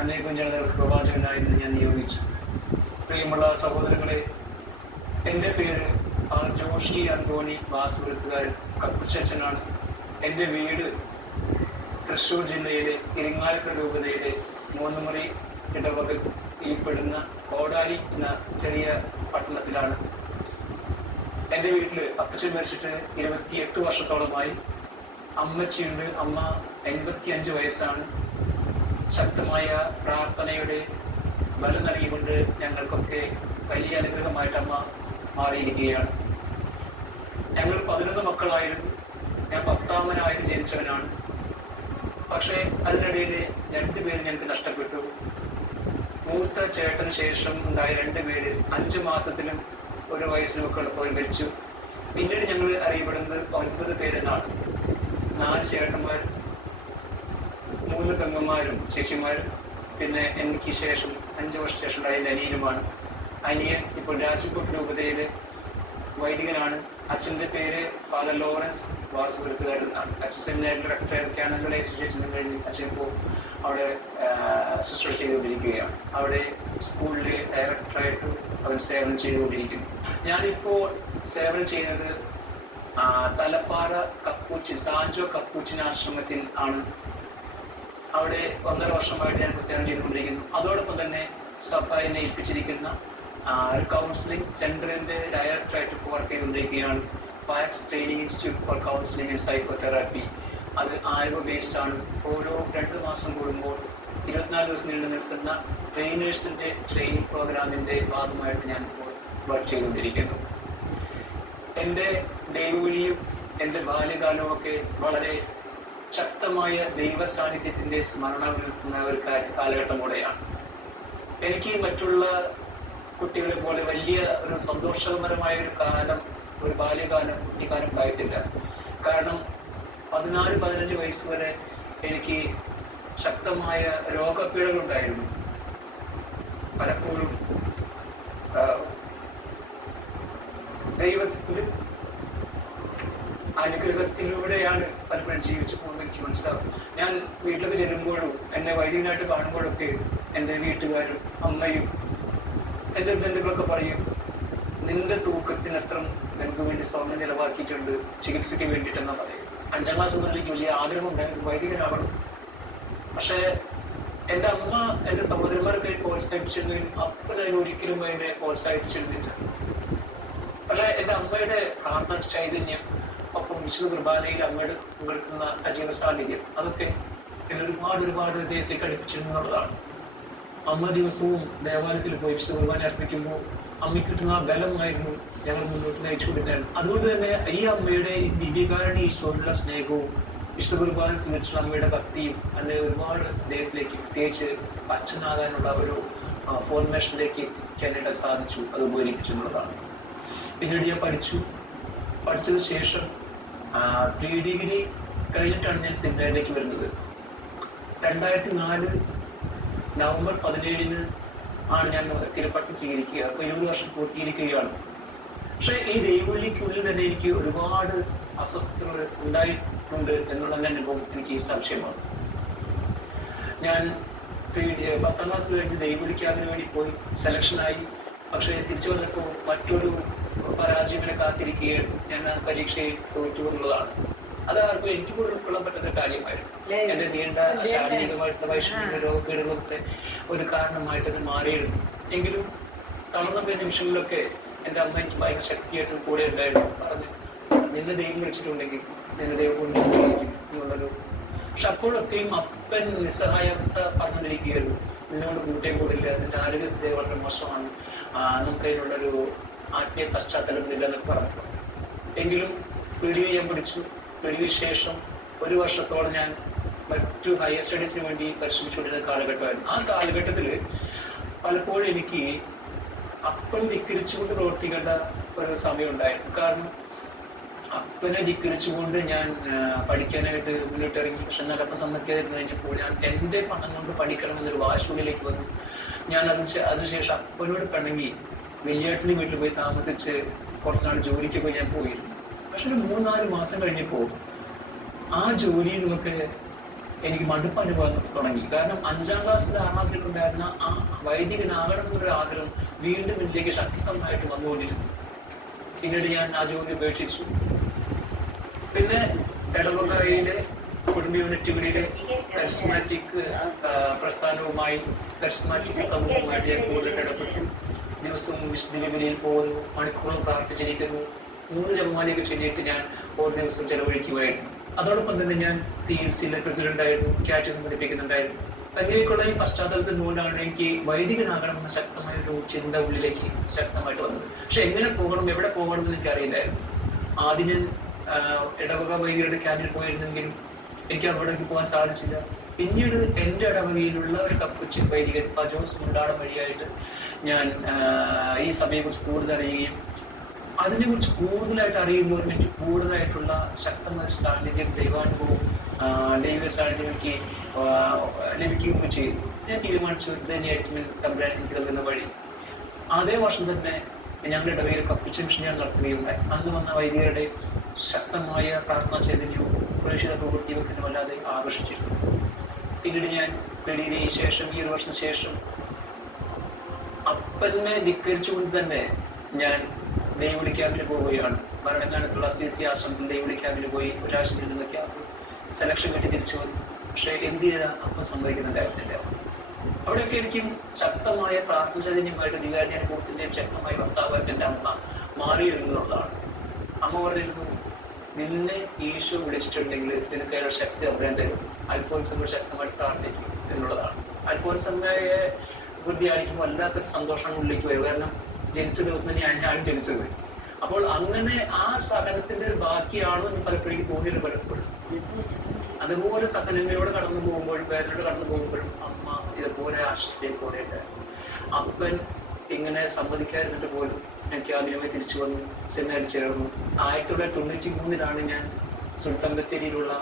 അനേകം ജനതകൾക്ക് പ്രവാചകനായിരുന്നു ഞാൻ നിയോഗിച്ചു. പ്രിയമുള്ള സഹോദരങ്ങളെ എന്റെ പേര് ഫാദർ ജോഷി അന്തോണി വാസുവൃത്തുകാരൻ കപ്പുച്ചനാണ് എന്റെ വീട് തൃശ്ശൂർ ജില്ലയിലെ ഇരിങ്ങാലക്കുട രൂപതയിലെ മൂന്നുമുറി ഇടവകൽ ഈ കോടാലി എന്ന ചെറിയ പട്ടണത്തിലാണ്. എന്റെ വീട്ടിൽ അപ്പച്ചൻ മരിച്ചിട്ട് ഇരുപത്തിയെട്ട് വർഷത്തോളമായി. അമ്മച്ചിയുണ്ട്. അമ്മ എൺപത്തിയഞ്ച് വയസ്സാണ്. ശക്തമായ പ്രാർത്ഥനയുടെ ബലം നൽകിക്കൊണ്ട് ഞങ്ങൾക്കൊക്കെ വലിയ അനുഗ്രഹമായിട്ട് അമ്മ മാറിയിരിക്കുകയാണ്. ഞങ്ങൾ പതിനൊന്ന് മക്കളായിരുന്നു. ഞാൻ പത്താമനായിട്ട് ജനിച്ചവനാണ്. പക്ഷേ അതിനിടയിൽ രണ്ടുപേര് ഞങ്ങൾക്ക് നഷ്ടപ്പെട്ടു. മൂത്ത ചേട്ടന് ശേഷം ഉണ്ടായ രണ്ടുപേര് അഞ്ച് മാസത്തിലും ഒരു വയസ്സിലുമൊക്കെ ഉള്ളപ്പോൾ മരിച്ചു. പിന്നീട് ഞങ്ങൾ അറിയപ്പെടുന്നത് ഒൻപത് പേരെന്നാണ്. നാല് ചേട്ടന്മാർ മൂന്ന് പെങ്ങന്മാരും ചേച്ചിമാരും പിന്നെ എനിക്ക് ശേഷം അഞ്ച് വർഷം ശേഷം ഉണ്ടായ അനിയനുമാണ്. അനിയൻ ഇപ്പോൾ രാജ്കോട്ട് രൂപതയിലെ വൈദികനാണ്. അച്ഛന്റെ പേര് ഫാദർ ലോറൻസ് വാസുപുരത്തുകാരൻ എന്നാണ്. അച്ഛൻ സെമിനാരി ഡയറക്ടർ കാനഡലൈസ് ചെയ്തിട്ടുണ്ടെങ്കിൽ കഴിഞ്ഞ് അച്ഛൻ ഇപ്പോൾ അവിടെ ശുശ്രൂഷ ചെയ്തുകൊണ്ടിരിക്കുകയാണ്. അവിടെ സ്കൂളിലെ ഡയറക്ടറായിട്ട് അവൻ സേവനം ചെയ്തുകൊണ്ടിരിക്കുന്നു. ഞാനിപ്പോൾ സേവനം ചെയ്യുന്നത് തലപ്പാറ കപ്പൂച്ചി സാജോ കപ്പൂച്ചിൻ ആശ്രമത്തിൽ ആണ്. അവിടെ ഒന്നര വർഷമായിട്ട് ഞാൻ സേവനം ചെയ്തുകൊണ്ടിരിക്കുന്നു. അതോടൊപ്പം തന്നെ സഫായിനെ ഏൽപ്പിച്ചിരിക്കുന്ന ഒരു കൗൺസിലിംഗ് സെന്ററിന്റെ ഡയറക്ടറായിട്ട് ഇപ്പോൾ വർക്ക് ചെയ്തുകൊണ്ടിരിക്കുകയാണ്. Pax training institute for counselling and psychotherapy അത് ആയുർവ ബേസ്ഡ് ആണ്. ഓരോ രണ്ട് മാസം കൂടുമ്പോൾ ഇരുപത്തിനാല് ദിവസം നീണ്ടു നിൽക്കുന്ന ട്രെയിനേഴ്സിന്റെ ട്രെയിനിങ് പ്രോഗ്രാമിന്റെ ഭാഗമായിട്ട് ഞാൻ ഇപ്പോൾ വർക്ക് ചെയ്തുകൊണ്ടിരിക്കുന്നു. എന്റെ ദൈവവിളിയും എന്റെ ബാല്യകാലവും ഒക്കെ വളരെ ശക്തമായ ദൈവ സാന്നിധ്യത്തിന്റെ സ്മരണ നിൽക്കുന്ന ഒരു കാലഘട്ടം കൂടെയാണ്. എനിക്ക് മറ്റുള്ള കുട്ടികളെ പോലെ വലിയ ഒരു സന്തോഷകരമായ ഒരു കാലം ഒരു ബാല്യകാലം കുട്ടിക്കാലം ഉണ്ടായിട്ടില്ല. കാരണം പതിനാല് പതിനഞ്ച് വയസ്സ് വരെ എനിക്ക് ശക്തമായ രോഗപീഠകളുണ്ടായിരുന്നു. പലപ്പോഴും ദൈവത്തിൽ അനുഗ്രഹത്തിലൂടെയാണ് പലപ്പോഴും ജീവിച്ചു പോകുന്നത് എനിക്ക് മനസ്സിലാവും. ഞാൻ വീട്ടിലൊക്കെ ചെല്ലുമ്പോഴും എന്നെ വൈദികനായിട്ട് കാണുമ്പോഴൊക്കെ എന്റെ വീട്ടുകാരും അമ്മയും എന്റെ ബന്ധുക്കളൊക്കെ പറയും നിന്റെ തൂക്കത്തിന് അത്ര നിനക്ക് വേണ്ടി സ്വർണം നിലവാക്കിയിട്ടുണ്ട് ചികിത്സയ്ക്ക് വേണ്ടിയിട്ടെന്നാ പറയും അഞ്ചാം ക്ലാസ് മുതൽ എനിക്ക് വലിയ ആഗ്രഹം ഉണ്ടായിരുന്നു വൈദികനാവണം. പക്ഷേ എന്റെ അമ്മ എന്റെ സഹോദരന്മാരൊക്കെ പ്രോത്സാഹിപ്പിച്ചിരുന്നെങ്കിൽ അപ്പം ഞാൻ ഒരിക്കലും അതിനെ പ്രോത്സാഹിപ്പിച്ചിരുന്നില്ല. പക്ഷേ എന്റെ അമ്മയുടെ പ്രാർത്ഥന ചൈതന്യം വിശുദ്ധ കുർബാനയിൽ അങ്ങോട്ട് പങ്കെടുക്കുന്ന സജീവ സാന്നിധ്യം. അതൊക്കെ എന്നെ ഒരുപാട് ഒരുപാട് ഹൃദയത്തിൽ കടിപ്പിച്ചിരുന്നുള്ളതാണ് അമ്മ ദിവസവും ദേവാലയത്തിൽ പോയി വിശുദ്ധ കുർബാന അർപ്പിക്കുമ്പോൾ അമ്മയ്ക്ക് കിട്ടുന്ന ആ ബലമായിരുന്നു ഞങ്ങൾ മുന്നോട്ട് നയിച്ചുകൊണ്ടിരുന്നത് അതുകൊണ്ട് തന്നെ ഈ അമ്മയുടെ ഈ ദിവ്യകാരണി ഈശ്വരനുള്ള സ്നേഹവും വിശുദ്ധ കുർബാന സംബന്ധിച്ചുള്ള അമ്മയുടെ ഭക്തിയും അല്ലെങ്കിൽ ഒരുപാട് ഹൃദയത്തിലേക്ക് പ്രത്യേകിച്ച് അച്ഛനാകാനുള്ള ഒരു ഫോർമേഷനിലേക്ക് എത്തിക്കാനായിട്ട് സാധിച്ചു അത് ഉപകരിപ്പിച്ചു എന്നുള്ളതാണ്. പിന്നീട് ഞാൻ പഠിച്ചു. പഠിച്ചതിന് ശേഷം പ്രീ ഡിഗ്രി കഴിഞ്ഞിട്ടാണ് ഞാൻ സെമിനാറിലേക്ക് വരുന്നത്. രണ്ടായിരത്തി നാല് നവംബർ പതിനേഴിന് ആണ് ഞാൻ തിരുപ്പട്ടി സ്വീകരിക്കുക. അപ്പോൾ ഇരുപത് വർഷം പൂർത്തീകരിക്കുകയാണ്. പക്ഷേ ഈ ദൈവവിളിക്കുള്ളിൽ തന്നെ എനിക്ക് ഒരുപാട് അസ്വസ്ഥതകൾ ഉണ്ടായിട്ടുണ്ട് എന്നുള്ള അനുഭവം എനിക്ക് സംശയമാണ്. ഞാൻ പത്താം ക്ലാസ് കഴിഞ്ഞ് ദൈവവിളിക്കാതിന് വേണ്ടി പോയി സെലക്ഷനായി പക്ഷേ തിരിച്ചു വന്നപ്പോൾ മറ്റൊരു പരാജയത്തിനെ കാത്തിരിക്കുകയും ഞാൻ ആ പരീക്ഷയിൽ തോറ്റു എന്നുള്ളതാണ്. അത് ആർക്കും എനിക്ക് പോലും ഉൾക്കൊള്ളാൻ പറ്റുന്ന കാര്യമായിരുന്നു. എന്റെ നീണ്ട ശാരീരികമായിട്ടുള്ള വൈഷമ്യ രോഗപീഠകളൊക്കെ ഒരു കാരണമായിട്ട് അത് മാറിയിരുന്നു. എങ്കിലും തളർന്ന നിമിഷങ്ങളിലൊക്കെ എന്റെ അമ്മ എനിക്ക് ഭയങ്കര ശക്തിയായിട്ട് കൂടെ ഉണ്ടായിരുന്നു. പറഞ്ഞു നിന്നെ ദൈവം വിളിച്ചിട്ടുണ്ടെങ്കിൽ നിന്നെ ദൈവം കൊണ്ടുപോയിരിക്കും എന്നുള്ളൊരു പക്ഷെ അപ്പോഴൊക്കെയും അപ്പൻ നിസ്സഹായാവസ്ഥ പറഞ്ഞുകൊണ്ടിരിക്കുകയായിരുന്നു. നിന്നോട് കൂട്ടേ കൂടില്ല. നിന്റെ ആരോഗ്യസ്ഥിതി വളരെ മോശമാണ്. നമുക്കതിനുള്ളൊരു ആത്മീയ പശ്ചാത്തലം എന്നൊക്കെ പറഞ്ഞു. എങ്കിലും വീഡിയോ ഞാൻ പിടിച്ചു. പിടിയു ശേഷം ഒരു വർഷത്തോളം ഞാൻ മറ്റു ഹയർ സ്റ്റഡീസിന് വേണ്ടി പരിശ്രമിച്ചുകൊണ്ടിരുന്ന കാലഘട്ടമായിരുന്നു. ആ കാലഘട്ടത്തിൽ പലപ്പോഴും എനിക്ക് അപ്പൻ ധിക്കരിച്ചുകൊണ്ട് പ്രവർത്തിക്കേണ്ട ഒരു സമയം ഉണ്ടായിരുന്നു കാരണം അപ്പനെ ധിക്കരിച്ചുകൊണ്ട് ഞാൻ പഠിക്കാനായിട്ട് മുന്നിട്ടിറങ്ങി. പക്ഷെ എന്നാൽ അപ്പം സമ്മതിക്കാതിരുന്നു കഴിഞ്ഞപ്പോൾ ഞാൻ എന്റെ പണം കൊണ്ട് പഠിക്കണമെന്നൊരു വാശുള്ളിലേക്ക് വന്നു. ഞാൻ അതിന് അതിനുശേഷം അപ്പനോട് പിണങ്ങി. വലിയേട്ടന് വീട്ടിൽ പോയി താമസിച്ച് കുറച്ച് നാൾ ജോലിക്ക് പോയി ഞാൻ പോയിരുന്നു. പക്ഷെ ഒരു മൂന്നാൽ മാസം കഴിഞ്ഞപ്പോൾ ആ ജോലിയിൽ നിന്നൊക്കെ എനിക്ക് മടുപ്പ് അനുഭവം തുടങ്ങി. കാരണം അഞ്ചാം ക്ലാസ്സിൽ ആറാം ക്ലാസ്സിൽ ഉണ്ടായിരുന്ന ആ വൈദികനാകണം എന്നൊരു ആഗ്രഹം വീണ്ടും ഇതിലേക്ക് ശക്തമായിട്ട് വന്നുകൊണ്ടിരുന്നു. പിന്നീട് ഞാൻ ആ ജോലി ഉപേക്ഷിച്ചു. പിന്നെ ഇടവകയിലെ കുടുംബ യൂണിറ്റുകളിലെ കരിസ്മാറ്റിക് പ്രസ്ഥാനവുമായി കരിസ്മാറ്റിക് സമൂഹവുമായിട്ട് ഞാൻ കൂടുതൽ ഇടപെട്ടു. ദിവസവും വിശുദ്ധ പോകുന്നു മണിക്കൂറും പ്രാർത്ഥിച്ചിരിക്കുന്നു. മൂന്ന് ജപമാലയൊക്കെ ചൊല്ലിയിട്ട് ഞാൻ ഓരോ ദിവസം ചെലവഴിക്കുമായിരുന്നു അതോടൊപ്പം തന്നെ ഞാൻ സി എൽ സിയിലെ പ്രസിഡന്റ് ആയിരുന്നു കാറ്റിസം പഠിപ്പിക്കുന്നുണ്ടായിരുന്നു അങ്ങനെയൊക്കെയുള്ള ഈ പശ്ചാത്തലത്തിൽ നിന്നുകൊണ്ടാണ് എനിക്ക് വൈദികനാകണമെന്ന ശക്തമായ ഒരു ചിന്ത ഉള്ളിലേക്ക് ശക്തമായിട്ട് വന്നത്. പക്ഷെ എങ്ങനെ പോകണം എവിടെ പോകണം എന്ന് എനിക്ക് അറിയില്ലായിരുന്നു ആദ്യം ഞാൻ ഇടവക വൈദികരുടെ ക്യാമ്പിൽ പോയിരുന്നെങ്കിലും എനിക്ക് അവിടേക്ക് പോകാൻ സാധിച്ചില്ല. പിന്നീട് എന്റെ ഇടവകയിലുള്ള ഒരു കപ്പുച്ചൻ വൈദികൻ ഫജോസ് മുണ്ടാടം വഴിയായിട്ട് ഞാൻ ഈ സഭയെക്കുറിച്ച് കൂടുതൽ അറിയുകയും അതിനെക്കുറിച്ച് കൂടുതലായിട്ട് അറിയുമ്പോൾ എനിക്ക് കൂടുതലായിട്ടുള്ള ശക്തമായ സാന്നിധ്യം ദൈവാനുഭവം ദൈവ സാന്നിധ്യം എനിക്ക് ലഭിക്കുകയും ചെയ്തു. ഞാൻ തീരുമാനിച്ചു ഇത് തന്നെയായിരിക്കും തമ്പുരാൻ എനിക്ക് നൽകുന്ന വഴി. അതേ വർഷം തന്നെ ഞങ്ങളുടെ ഇടവയിൽ കപ്പുച്ച മിഷൻ ഞാൻ നടത്തുകയുണ്ടായി അന്ന് വന്ന വൈദികരുടെ ശക്തമായ പ്രാർത്ഥനാ ചൈതന്യവും പ്രേക്ഷിത പ്രവൃത്തിയും എന്നെ വല്ലാതെ ആകർഷിച്ചിരുന്നു. പിന്നീട് ഞാൻ വെളിയിലെ ശേഷം ഈ ഒരു വർഷത്തിന് ശേഷം അപ്പനെ ധിക്കരിച്ചുകൊണ്ട് തന്നെ ഞാൻ ദൈവവിളി ക്യാമ്പിൽ പോവുകയാണ്. മരണകാലത്തുള്ള സി സി ആശ്രമത്തിൽ ദൈവവിളി ക്യാമ്പിൽ പോയി ഒരാഴ്ച നീളുന്ന ക്യാമ്പ് സെലക്ഷൻ കിട്ടി തിരിച്ചു വന്നു. പക്ഷേ എന്ത് ചെയ്താൽ അപ്പം സംഭവിക്കുന്നുണ്ടായിരുന്നില്ല അവിടെയൊക്കെ എനിക്കും ശക്തമായ പ്രാർത്ഥന ചൈതന്യമായിട്ട് ദിവാര്യാനുഭവത്തിന്റെയും ശക്തമായ ഭർത്താവായിട്ട് എന്റെ അമ്മ മാറിയിരുന്നു എന്നുള്ളതാണ് അമ്മ പറഞ്ഞിരുന്നു നിന്നെ ഈശോ വിളിച്ചിട്ടുണ്ടെങ്കിൽ നിനക്ക് അതിനുള്ള ശക്തി അഭയം തരും. അൽഫോൻസമ്മ ശക്തമായിട്ട് പ്രാർത്ഥിക്കും എന്നുള്ളതാണ്. അൽഫോൻസമ്മയെ ധ്യാനിക്കുമ്പോൾ വല്ലാത്തൊരു സന്തോഷം ഉള്ളിലേക്ക് വരും. കാരണം ജനിച്ച ദിവസം തന്നെയാണ് ഞാനും ജനിച്ചത്. അപ്പോൾ അങ്ങനെ ആ സഹനത്തിന്റെ ഒരു ബാക്കിയാണോ എന്ന് പലപ്പോഴും എനിക്ക് തോന്നിയത് പലപ്പോഴും. അതുപോലെ സഹനങ്ങളോട് കടന്നു പോകുമ്പോഴും വേദനയോട് കടന്നു പോകുമ്പോഴും അമ്മ ഇതുപോലെ ആശ്വസിയെ പോലെയുണ്ട് അപ്പൻ ഇങ്ങനെ സമ്മതിക്കാതിരുന്നിട്ട് പോലും എനിക്ക് ആദ്യമായി തിരിച്ചു വന്നു സെമിനാറിൽ ചേർന്നു. ആയിരത്തി തൊള്ളായിരത്തി തൊണ്ണൂറ്റി മൂന്നിലാണ് ഞാൻ സുൽത്താൻ ബത്തേരിയിലുള്ള